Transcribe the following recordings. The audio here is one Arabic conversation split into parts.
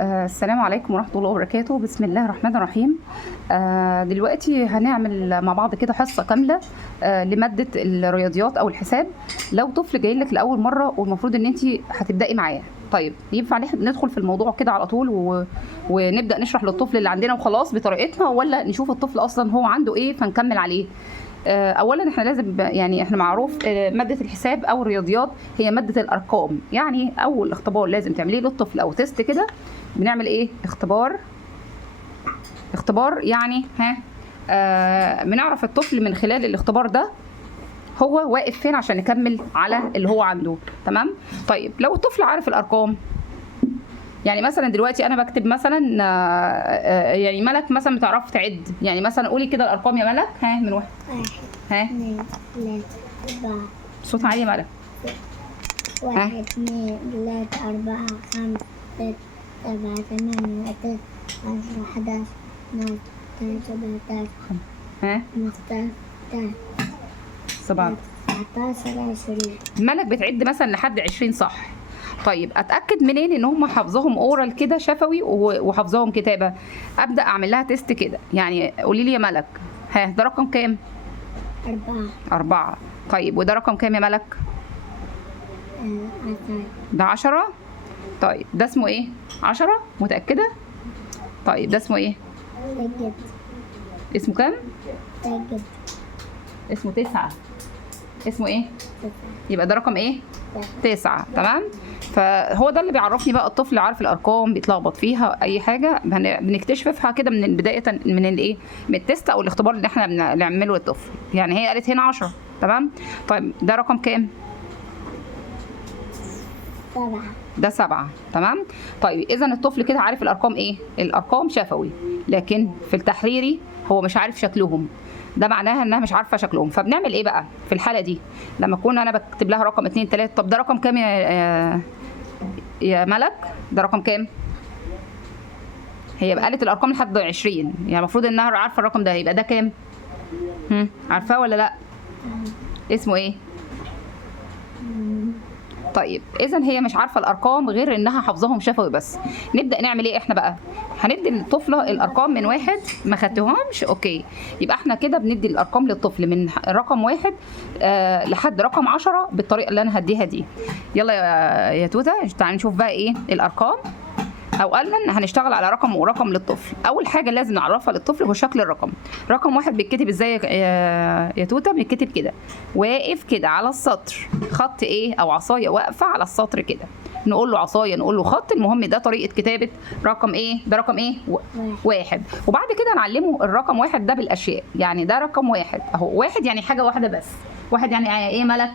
السلام عليكم ورحمة الله وبركاته. بسم الله الرحمن الرحيم. دلوقتي هنعمل مع بعض كده حصة كاملة لمادة الرياضيات أو الحساب. لو طفل جاي لك لأول مرة والمفروض إن أنت هتبدأي معاه، طيب ينفع ندخل في الموضوع كده على طول ونبدأ نشرح للطفل اللي عندنا وخلاص بطريقتنا، ولا نشوف الطفل أصلا هو عنده إيه فنكمل عليه؟ اولا احنا لازم يعني احنا معروف ماده الحساب او الرياضيات هي ماده الارقام. يعني اول اختبار لازم تعمليه للطفل او تيست كده بنعمل ايه؟ اختبار يعني بنعرف الطفل من خلال الاختبار ده هو واقف فين عشان نكمل على اللي هو عنده. تمام؟ طيب لو الطفل عارف الارقام، يعني مثلا دلوقتي انا بكتب مثلا يعني ملك مثلا بتعرف تعد، يعني مثلا قولي كده الارقام يا ملك. من واحد 2 3 4 صوت عالي يا ملك. 1 2 3 4 5 6 7 8 9 10 11 12 13 14 15 17 19 20. ملك بتعد مثلا لحد 20 صح. طيب اتاكد منين ان هم حافظاهم اورال كده شفوي وحافظاهم كتابه؟ ابدا اعمل لها تيست كده. يعني قولي لي يا ملك، ده رقم كام؟ 4. طيب وده رقم كام يا ملك؟ 10. ده 10. طيب ده اسمه ايه؟ 10 متاكده؟ طيب ده اسمه ايه؟ تجد. اسمه كام؟ تجد. اسمه 9. اسمه ايه؟ 9. يبقى ده رقم ايه؟ 9. تمام؟ فهو ده اللي بيعرفني بقى الطفل عارف الارقام، بيتلخبط فيها اي حاجه بنكتشفها كده من بدايه من الايه؟ من التست او الاختبار اللي احنا بنعمله للطفل. يعني هي قالت هنا 10. تمام؟ طيب ده رقم كام؟ 7. ده 7. تمام؟ طيب اذا الطفل كده عارف الارقام ايه؟ الارقام شفوي، لكن في التحريري هو مش عارف شكلهم. ده معناها انها مش عارفه شكلهم. فبنعمل ايه بقى في الحاله دي؟ لما اكون انا بكتب لها رقم 2 3، طب ده رقم كام يا ملك؟ ده رقم كام؟ هي قالت الارقام لحد 20، يعني المفروض انها عارفه الرقم ده. يبقى ده كام؟ عارفاه ولا لا؟ اسمه ايه؟ طيب اذا هي مش عارفه الارقام غير انها حافظاهم شفوي بس. نبدا نعمل ايه احنا بقى؟ هندي للطفله الارقام من 1. ما خدتهمش؟ اوكي، يبقى احنا كده بندي الارقام للطفل من رقم 1 لحد رقم 10 بالطريقه اللي انا هديها دي. يلا يا توته تعالي نشوف بقى ايه الارقام. اولا هنشتغل على رقم للطفل. اول حاجه لازم نعرفها للطفل هو شكل الرقم. رقم 1 بيتكتب ازاي يا توته؟ بيتكتب كده، واقف كده على السطر، خط ايه او عصايه واقفه على السطر كده. نقول له عصايه، نقول له خط، المهم ده طريقه كتابه رقم ايه؟ ده رقم ايه؟ 1. وبعد كده نعلمه الرقم 1 ده بالاشياء. يعني ده رقم 1 اهو. 1 يعني حاجه واحده بس. 1 يعني ايه ملك؟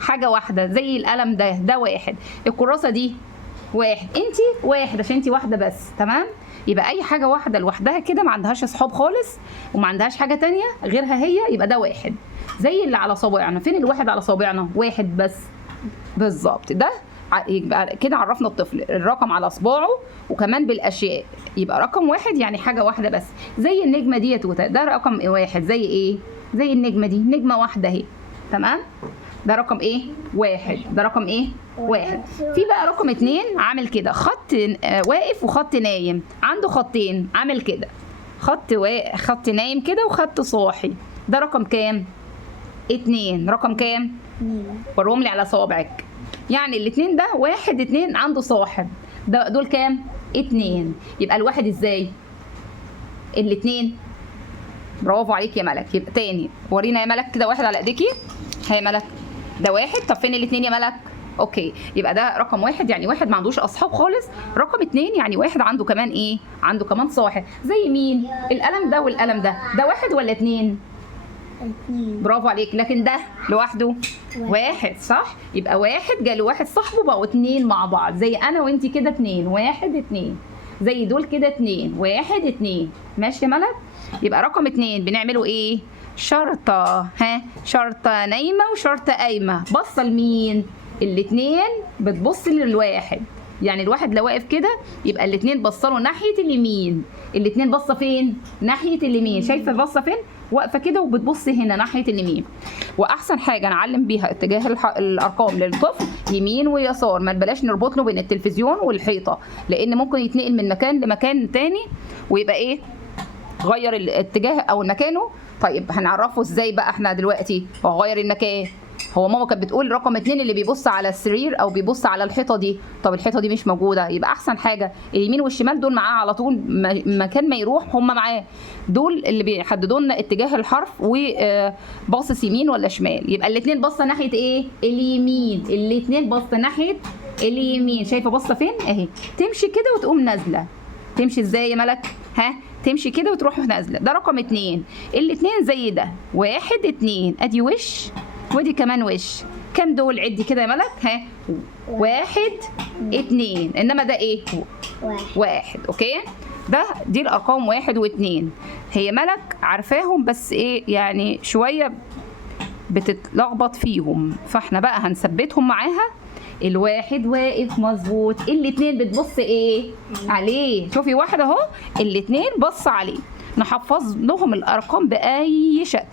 حاجه واحده. زي القلم ده 1. الكراسه دي 1. انتي 1 عشان انتي واحده بس. تمام؟ يبقى اي حاجه واحده لوحدها كده ما عندهاش اصحاب خالص وما عندهاش حاجه تانية غيرها هي، يبقى ده 1. زي اللي على صابعنا. فين الواحد على صابعنا؟ 1 بس. بالظبط. ده يبقى كده عرفنا الطفل الرقم على صباعه وكمان بالاشياء. يبقى رقم 1 يعني حاجه واحده بس. زي النجمه دي يا توته، ده رقم 1. زي ايه؟ زي النجمه دي، نجمه واحده اهي. تمام؟ ده رقم ايه؟ 1. ده رقم ايه؟ 1. في بقى رقم 2 عامل كده خط واقف وخط نايم. عنده خطين عامل كده، خط نايم كده وخط صاحي. ده رقم كام؟ 2. رقم كام؟ 2. ورهم لي على صوابعك. يعني الاثنين ده 1 2 عنده صاحب. دول كام؟ 2. يبقى الواحد ازاي؟ الاثنين. برافو عليك يا ملك. يبقى تاني ورينا يا ملك كده 1 على ايديكي. هي ملك ده 1. طب فين الاثنين يا ملك؟ اوكي، يبقى ده رقم 1 يعني 1 ما عندوش اصحاب خالص. رقم 2 يعني 1 عنده كمان ايه؟ عنده كمان صاحب. زي مين؟ القلم ده والقلم ده. ده 1 ولا 2؟ 2. برافو عليك. لكن ده لوحده 1 صح؟ يبقى 1 جاله 1 صاحبه بقوا 2 مع بعض. زي انا وانتي كده 2 1 2. زي دول كده 2 1 2. ماشي يا ملك؟ يبقى رقم 2 بنعمله ايه؟ شرطة. شرطة نايمة وشرطة قايمة. بصة لمين؟ الاثنين بتبص للواحد. يعني الواحد لو واقف كده يبقى الاثنين بصلوا ناحية اليمين. الاثنين بصة فين؟ ناحية اليمين. شايفة بصة فين؟ واقفه كده وبتبص هنا ناحيه اليمين. واحسن حاجه نعلم بيها اتجاه الارقام للطفل يمين ويسار، ما بلاش نربط له بين التلفزيون والحيطه، لان ممكن يتنقل من مكان لمكان تاني ويبقى ايه، غير الاتجاه او مكانه. طيب هنعرفه ازاي بقى احنا دلوقتي هو غير المكان؟ هو ماما كانت بتقول رقم 2 اللي بيبص على السرير او بيبص على الحيطه دي. طب الحيطه دي مش موجوده، يبقى احسن حاجه اليمين والشمال دول معاه على طول، مكان ما يروح هم معاه، دول اللي بيحددوا لنا اتجاه الحرف وباصص يمين ولا شمال. يبقى الاثنين باصه ناحيه ايه؟ اليمين. الاثنين باصه ناحيه اليمين. شايفه باصه فين اهي؟ تمشي كده وتقوم نازله. تمشي ازاي يا ملك؟ ها تمشي كده وتروح نازله. ده رقم 2. الاثنين زي ده 1 2 ادي وش ودي كمان وش. كم دول؟ عدي كده يا ملك. ها 1 2. انما ده ايه؟ 1. اوكي، دي الارقام 1 و2. هي ملك عارفاهم بس ايه يعني شويه بتتلخبط فيهم، فاحنا بقى هنثبتهم معاها. الواحد واقف مظبوط، الاثنين بتبص ايه عليه. شوفي واحد اهو، الاثنين بص عليه. نحفظ لهم الارقام باي شكل.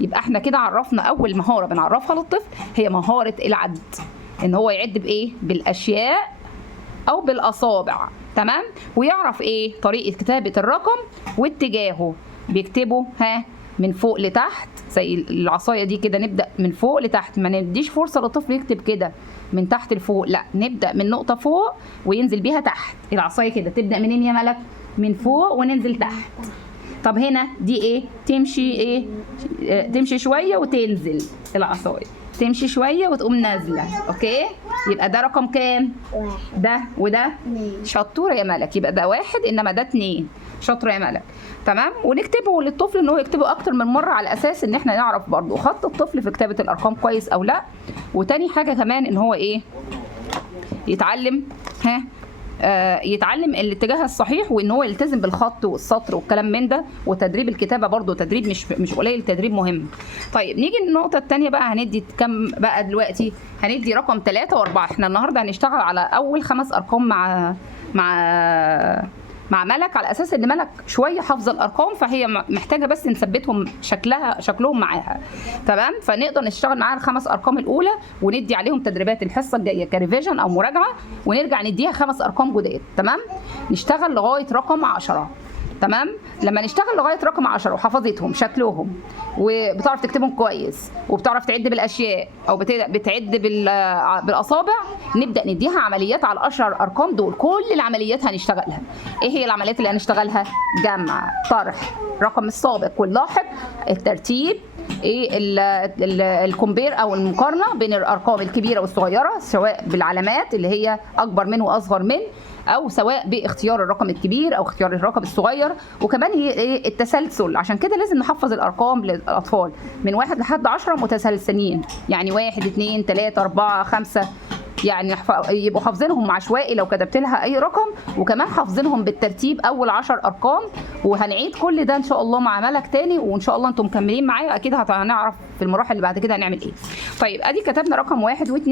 يبقى احنا كده عرفنا اول مهاره بنعرفها للطفل هي مهاره العد، ان هو يعد بايه؟ بالاشياء او بالاصابع. تمام، ويعرف ايه طريقه كتابه الرقم واتجاهه. بيكتبه ها من فوق لتحت زي العصايه دي كده، نبدا من فوق لتحت، ما نديش فرصه للطفل يكتب كده من تحت لفوق، لا نبدا من نقطه فوق وينزل بيها تحت. العصايه كده تبدا منين يا ملك؟ من فوق وننزل تحت. طب هنا دي ايه؟ تمشي ايه؟ تمشي شويه وتنزل العصايه، تمشي شويه وتقوم نازله. اوكي، يبقى ده رقم كام؟ 1 ده وده 2. شطوره يا ملك. يبقى ده 1 انما ده 2. شاطره يا ملك. تمام، ونكتبه للطفل ان هو يكتبه اكتر من مره على اساس ان احنا نعرف برضو خط الطفل في كتابه الارقام كويس او لا. وتاني حاجه كمان ان هو ايه؟ يتعلم يتعلم الاتجاه الصحيح، وان هو يلتزم بالخط والسطر والكلام من ده. وتدريب الكتابه برضو تدريب مش قليل، تدريب مهم. طيب نيجي للنقطه الثانيه بقى. هندي كم بقى دلوقتي؟ هندي رقم 3 و4. احنا النهارده هنشتغل على اول 5 ارقام مع ملك، على اساس ان ملك شويه حافظه الارقام، فهي محتاجه بس نثبتهم شكلهم معاها. تمام، فنقدر نشتغل معاها ال5 ارقام الاولى وندي عليهم تدريبات الحصه الجايه كريفيجن او مراجعه، ونرجع نديها 5 ارقام جداد. تمام، نشتغل لغايه رقم 10. تمام، لما نشتغل لغايه رقم 10 وحفظتهم شكلهم وبتعرف تكتبهم كويس وبتعرف تعد بالاشياء او بتعد بالاصابع، نبدا نديها عمليات على ال10 ارقام دول. كل العمليات هنشتغلها. ايه هي العمليات اللي هنشتغلها؟ جمع، طرح، رقم السابق واللاحق، الترتيب، ايه الكومبير او المقارنه بين الارقام الكبيره والصغيره، سواء بالعلامات اللي هي اكبر من واصغر من، او سواء باختيار الرقم الكبير او اختيار الرقم الصغير. وكمان هي ايه؟ التسلسل. عشان كده لازم نحفظ الارقام للاطفال من 1 لحد 10 متسلسلين، يعني 1 2 3 4 5، يعني يبقوا حافظينهم عشوائي لو كتبت لها اي رقم، وكمان حافظينهم بالترتيب اول 10 ارقام. وهنعيد كل ده ان شاء الله مع ملك تاني، وان شاء الله انتم مكملين معايا اكيد هنعرف في المراحل اللي بعد كده هنعمل ايه. طيب ادي كتبنا رقم 1 و2،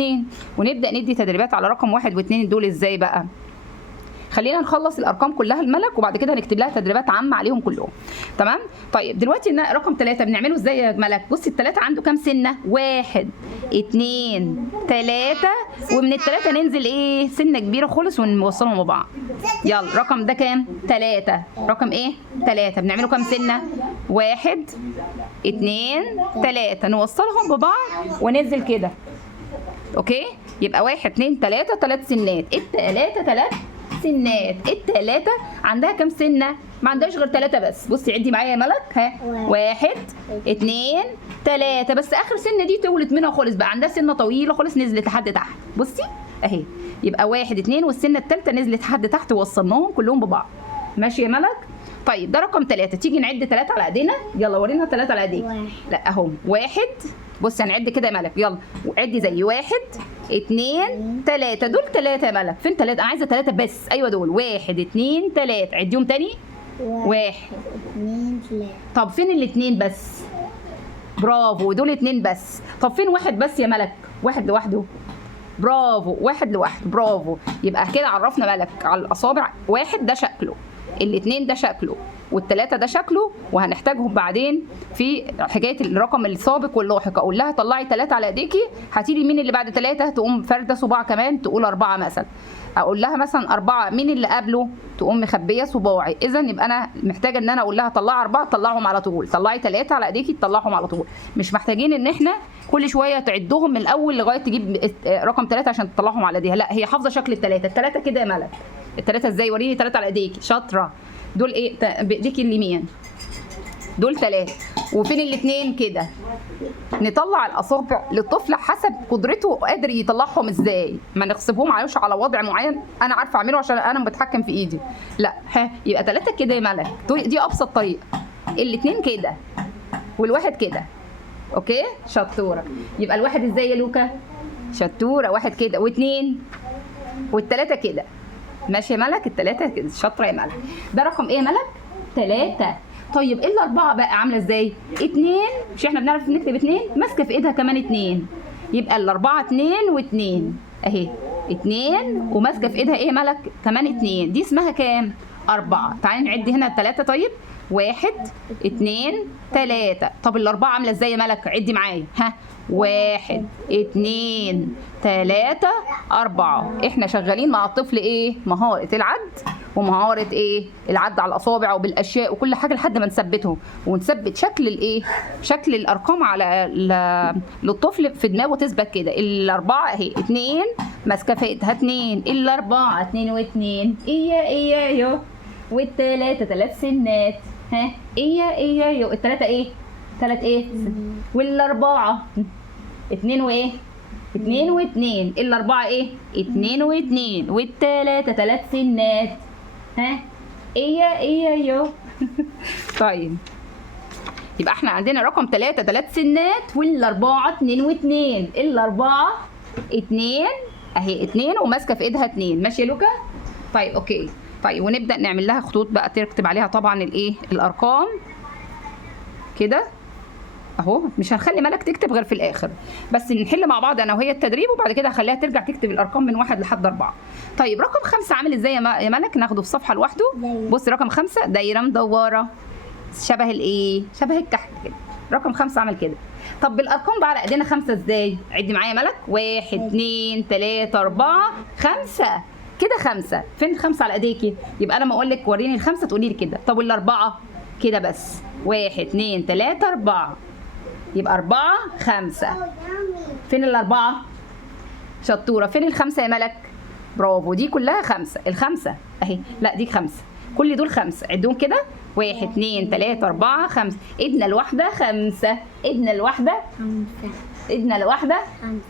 ونبدا ندي تدريبات على رقم 1 و2 دول. ازاي بقى؟ خلينا نخلص الارقام كلها الملك وبعد كده هنكتب لها تدريبات عامه عليهم كلهم. تمام، طيب دلوقتي رقم 3 بنعمله ازاي يا ملك؟ بصي ال3 عنده كام سنه؟ 1 2 3، ومن ال3 ننزل ايه؟ سنه كبيره خالص ونوصلهم ببعض. يلا رقم ده كام؟ 3. رقم ايه؟ 3. بنعمله كام سنه؟ 1 2 3، نوصلهم ببعض وننزل كده. اوكي، يبقى 1 2 3 3 سنات. الثلاثه 3 سنات. ال3 عندها كام سنه؟ ما عندهاش غير 3 بس. بصي عدي معايا يا ملك. ها 1 2 3، بس اخر سنه دي طولت منها خالص بقى، عندها سنه طويله خالص نزلت لحد تحت. بصي اهي، يبقى 1 2 والسنه الثالثه نزلت لحد تحت ووصلناهم كلهم ببعض. ماشي يا ملك؟ طيب ده رقم 3. تيجي نعد 3 على ايدينا. يلا ورينا 3 على ايديك. لا اهو 1. بصي هنعد كده يا ملك. يلا عدي زي 1 2 3. دول 3 يا ملك. فين 3؟ انا عايزه 3 بس. ايوه دول 1 2 3. عديهم تاني. 1 2 3. طب فين الاثنين بس؟ برافو، دول 2 بس. طب فين 1 بس يا ملك؟ 1 لوحده. برافو، 1 لوحده. برافو. يبقى كده عرفنا ملك على الاصابع. 1 ده شكله، الاثنين ده شكله، والتلاتة ده شكله وهنحتاجهم بعدين في حكايه الرقم السابق واللاحق. اقول لها طلعي 3 على ايديكي، هاتي لي مين اللي بعد 3، تقوم فارده صباع كمان تقول 4 مثلا. اقول لها مثلا 4 مين اللي قبله، تقوم مخبيه صباعي. اذا يبقى انا محتاجه ان انا اقول لها طلعي 4 تطلعهم على طول، طلعي 3 على ايديكي تطلعهم على طول. مش محتاجين ان احنا كل شويه تعدهم من الاول لغايه تجيب رقم 3 عشان تطلعهم على ايديها. لا هي حافظه شكل الثلاثه كده يا ملك. الثلاثه ازاي؟ وريني 3 على ايديكي. شاطره. دول ايه بايديكي اليمين، دول 3. وفين الاثنين كده؟ نطلع الاصابع للطفل حسب قدرته قادر يطلعهم ازاي، ما نغصبهم عليهوش على وضع معين انا عارفه اعمله عشان انا بتحكم في ايدي. لا يبقى 3 كده يا ملك، دي ابسط طريقه. الاثنين كده والواحد كده. اوكي شطوره. يبقى الواحد ازاي يا لوكا؟ شطوره، واحد كده واثنين والثلاثه كده. ماشي يا ملك؟ الثلاثه كده. شاطره يا ملك. ده رقم ايه يا ملك؟ 3. طيب ايه الاربعه بقى عامله ازاي؟ 2. مش احنا بنعرف نكتب 2 ماسكه في ايدها كمان 2. يبقى الاربعه 2 و2 اهي 2 وماسكه في ايدها ايه يا ملك؟ كمان 2. دي اسمها كام؟ 4. تعالي نعد هنا الثلاثه. طيب 1 2 3. طب الاربعه عامله ازاي يا ملك؟ عدي معايا. 1 2 3 4. احنا شغالين مع الطفل ايه؟ مهاره العد ومهاره ايه؟ العد على الاصابع وبالاشياء وكل حاجه لحد ما نثبته ونثبت شكل الايه؟ شكل الارقام على للطفل في دماغه تثبت كده. الاربعه اهي 2 ماسكه في ايدها 2. الاربعه 2 و2 ايه يو والثلاثه 3 سنات. ايه يو الثلاثه ايه؟ 3 ايه؟ والاربعه 2 وايه؟ 2 و2. الاربعه ايه؟ 2 و2 والثلاثه 3 سنات. ايه يو طيب يبقى احنا عندنا رقم 3 سنات والاربعه 2 و2. الاربعه 2 اهي 2 وماسكه في ايدها 2. ماشي يا لوكا؟ طيب اوكي. طيب ونبدا نعمل لها خطوط بقى تكتب عليها طبعا الايه؟ الارقام كده اهو. مش هنخلي ملك تكتب غير في الاخر، بس نحل مع بعض انا وهي التدريب وبعد كده هخليها ترجع تكتب الارقام من 1 لحد 4. طيب رقم 5 عامل ازاي يا ملك؟ ناخده في صفحه لوحده. بص رقم 5 دايره مدوره شبه الايه؟ شبه الكحك كده. رقم 5 عمل كده. طب بالارقام بقى على ايدينا 5 ازاي؟ عدي معايا يا ملك. 1 2 3 4 5 كده. 5 فين 5 على ايديكي؟ يبقى انا ما اقول لك وريني ال5 تقولي لي كده. طب والاربعه كده بس. 1 2 3 4 يبقى 4 5. فين الاربعه؟ شطوره. فين ال5 يا ملك؟ برافو. دي كلها 5. ال5 اهي. لا دي 5. كل دول 5. عدهم كده. 1 2 3 4 5. ايدنا الواحده 5. ايدنا الواحده 5. ايدنا الواحده 5.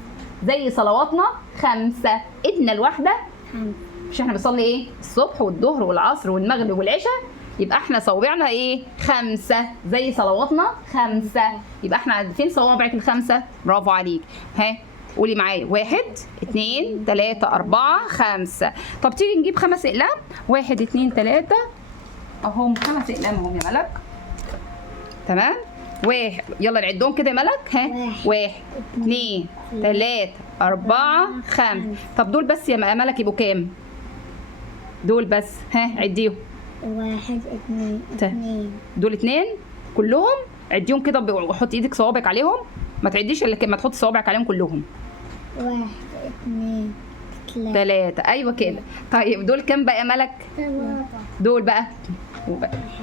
زي صلواتنا 5. ايدنا الواحده 5. مش احنا بنصلي ايه؟ الصبح والظهر والعصر والمغرب والعشاء. يبقى احنا صوابعنا ايه؟ 5 زي صلواتنا 5. يبقى احنا فين صوابعك ال5؟ برافو عليك. قولي معايا. 1 2 3 4 5. طب تيجي نجيب 5 اقلام. 1 2 3 اهم 5 اقلام اهم يا ملك. تمام. يلا نعدهم كده يا ملك. 1 2 3 4 5. طب دول بس يا ملك يبقوا كام؟ دول بس. عديهم. 1 2 دول 2 كلهم. عديهم كده وحطي ايدك صوابعك عليهم. ما تعديش الا لما تحطي صوابعك عليهم كلهم. 1 2 3. ايوه كده. طيب دول كام بقى يا ملك؟ 3. دول بقى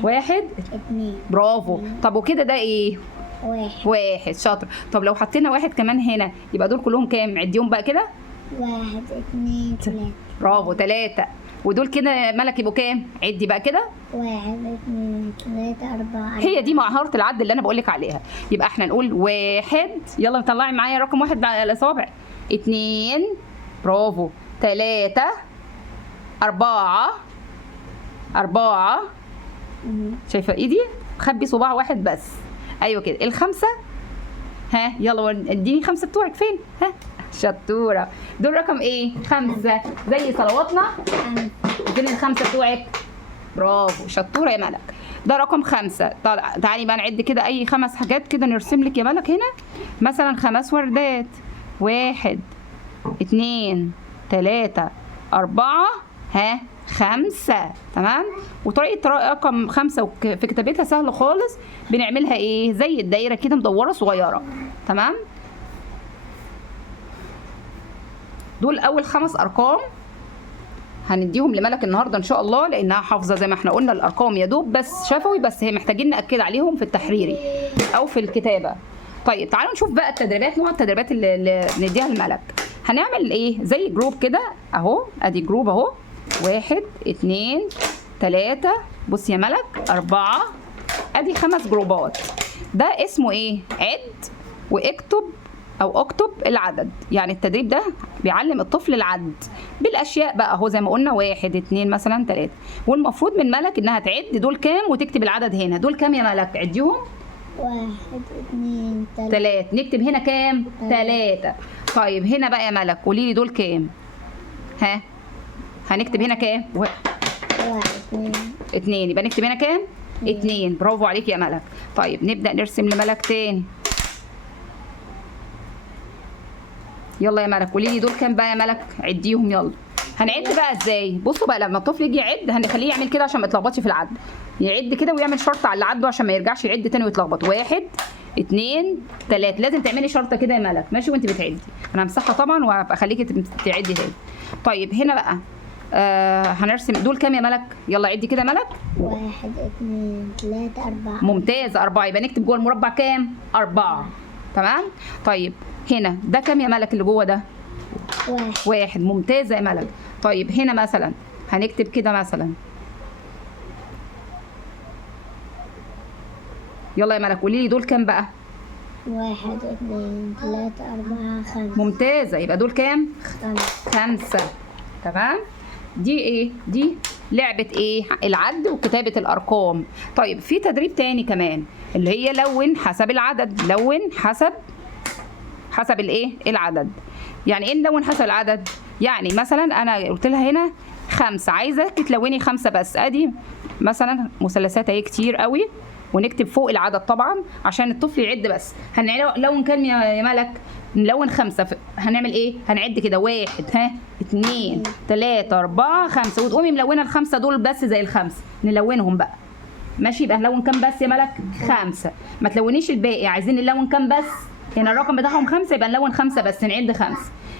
1 2. برافو. طب وكده ده ايه؟ 1. شاطر. طب لو حطينا 1 كمان هنا يبقى دول كلهم كام؟ عديهم بقى كده. 1 2 3. برافو 3. ودول كده يا ملك يبقوا كام؟ عدي بقى كده. 1 2 3 4. هي دي مهارة العد اللي انا بقول لك عليها. يبقى احنا نقول 1. يلا طلعي معايا رقم 1 على الاصابع. 2 برافو. 3 4 شايفه ايدي؟ خبي صباع واحد بس. ايوه كده. ال5 يلا اديني 5 بتوعك فين؟ شطوره. دول رقم ايه؟ 5 زي صلواتنا. فين ال5 بتوعك؟ برافو. شطوره يا ملك. ده رقم 5. تعالي بقى نعد كده اي 5 حاجات كده نرسم لك يا ملك هنا. مثلا 5 وردات. 1 2 3 4 5. تمام. وطريقه رقم 5 في كتابتها سهله خالص. بنعملها ايه؟ زي الدايره كده مدوره صغيره. تمام. دول اول 5 ارقام هنديهم لملك النهارده ان شاء الله، لانها حافظه زي ما احنا قلنا الارقام يا دوب بس شفوي، بس هي محتاجين ناكد عليهم في التحريري او في الكتابه. طيب تعالوا نشوف بقى التدريبات، نوع التدريبات اللي نديها لملك. هنعمل ايه؟ زي جروب كده اهو، ادي جروب اهو، 1 2 3 بص يا ملك 4، ادي 5 جروبات. ده اسمه ايه؟ عد واكتب او اكتب العدد. يعني التدريب ده بيعلم الطفل العد بالاشياء بقى اهو، زي ما قلنا 1 2 مثلا 3، والمفروض من ملك انها تعد دول كام وتكتب العدد هنا. دول كام يا ملك؟ عديهم. 1 2 3. نكتب هنا كام؟ 3. طيب هنا بقى يا ملك قولي لي دول كام؟ ها هنكتب هنا كام؟ 1 2. يبقى نكتب هنا كام؟ 2. برافو عليك يا ملك. طيب نبدأ نرسم لملك تاني. يلا يا ملك قولي لي دول كام بقى يا ملك؟ عديهم يلا. هنعد بقى ازاي؟ بصوا بقى لما الطفل يجي يعد هنخليه يعمل كده عشان ما يتلخبطش في العد. يعد كده ويعمل شرطه على اللي عده عشان ما يرجعش يعد تاني ويتلخبط. 1 2 3. لازم تعملي شرطه كده يا ملك ماشي وانت بتعدي. انا همسحها طبعا وهبقى اخليكي تعدي تاني. طيب هنا بقى هنرسم دول كام يا ملك؟ يلا عدي كده يا ملك. 1 2 3 4. ممتاز 4. يبقى نكتب جوه المربع كام؟ 4. تمام. طيب هنا ده كام يا ملك اللي جوه ده؟ 1. ممتازه يا ملك. طيب هنا مثلا هنكتب كده مثلا، يلا يا ملك قولي لي دول كام بقى؟ 1 2 3 4 5. ممتازه. يبقى دول كام؟ 5. تمام. دي ايه؟ دي لعبه ايه؟ العد وكتابه الارقام. طيب في تدريب تاني كمان اللي هي لون حسب العدد. لون حسب الايه؟ العدد. يعني ايه نلون حسب العدد؟ يعني مثلا انا قلت لها هنا 5، عايزاك تلوني 5 بس. ادي مثلا مثلثات اهي كتير قوي، ونكتب فوق العدد طبعا عشان الطفل يعد بس. هنلون كام يا ملك؟ نلون 5. هنعمل ايه؟ هنعد كده 1 2 3 4 5، وتقومي ملونه ال5 دول بس زي ال5 نلونهم بقى ماشي. يبقى نلون كام بس يا ملك؟ 5. ما تلونيش الباقي، عايزين نلون كام بس؟ هنا الرقم بتاعهم 5 يبقى نلون 5 بس، نعد 5،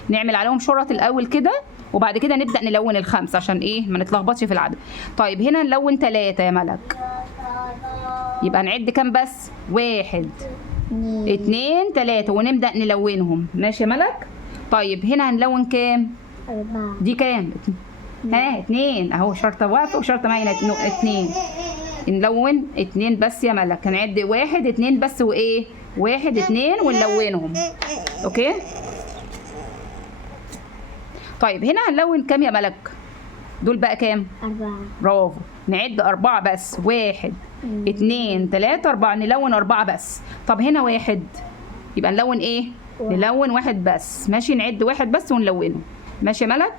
نعمل عليهم شرط الاول كده وبعد كده نبدا نلون ال5 عشان ايه؟ ما نتلخبطش في العدد. طيب هنا نلون 3 يا ملك، يبقى نعد كام بس؟ 1 2 3 ونبدا نلونهم ماشي يا ملك. طيب هنا هنلون كام؟ 4. دي كام؟ 2 اهو، شرطه واقفه وشرطه مايله 2. نلون 2 بس يا ملك. هنعد 1 2 بس وايه؟ 1 2 ونلونهم. اوكي. طيب هنا هنلون كام يا ملك؟ دول بقى كام؟ 4. برافو. نعد 4 بس. 1 2 3 4. نلون 4 بس. طب هنا 1 يبقى نلون ايه؟ نلون 1 بس ماشي. نعد 1 بس ونلونه ماشي يا ملك.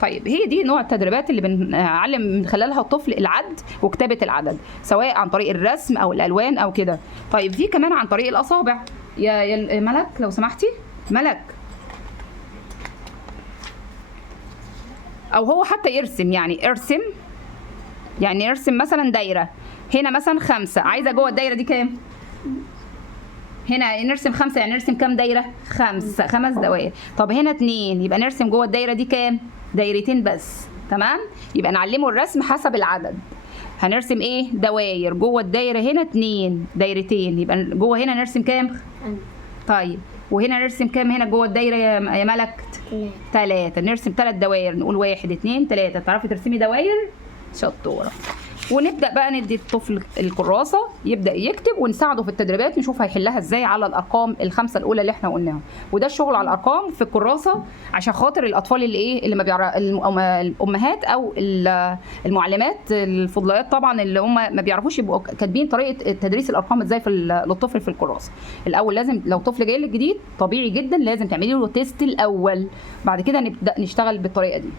طيب هي دي نوع التدريبات اللي بنعلم من خلالها الطفل العد وكتابة العدد، سواء عن طريق الرسم او الالوان او كده. طيب في كمان عن طريق الاصابع. يا ملك لو سمحتي. ملك، او هو حتى يرسم، يعني ارسم مثلا دايرة هنا مثلا 5، عايزة جوه الدايرة دي كام؟ هنا نرسم 5 يعني نرسم كام دايرة؟ 5 دوائر. طب هنا 2 يبقى نرسم جوه الدايرة دي كام؟ دايرتين بس. تمام. يبقى نعلمه الرسم حسب العدد. هنرسم ايه؟ دواير. جوه الدايرة هنا 2 دايرتين، يبقى جوه هنا نرسم كام؟ طيب وهنا نرسم كام هنا جوه الدايرة يا ملك؟ 3. نرسم 3 دواير، نقول 1 2 3. تعرفي ترسمي دواير؟ شطورة. ونبدا بقى ندي الطفل الكراسه يبدا يكتب، ونساعده في التدريبات نشوف هيحلها ازاي على الارقام ال5 الاولى اللي احنا قلناها. وده الشغل على الارقام في الكراسه عشان خاطر الاطفال اللي ايه، اللي ما بيعرف، الامهات او المعلمات الفضليات طبعا اللي هم ما بيعرفوش يبقوا كاتبين طريقه تدريس الارقام ازاي للطفل في الكراسه. الاول لازم لو طفل جاي لك جديد طبيعي جدا لازم تعملي له تيست الاول، بعد كده نبدا نشتغل بالطريقه دي.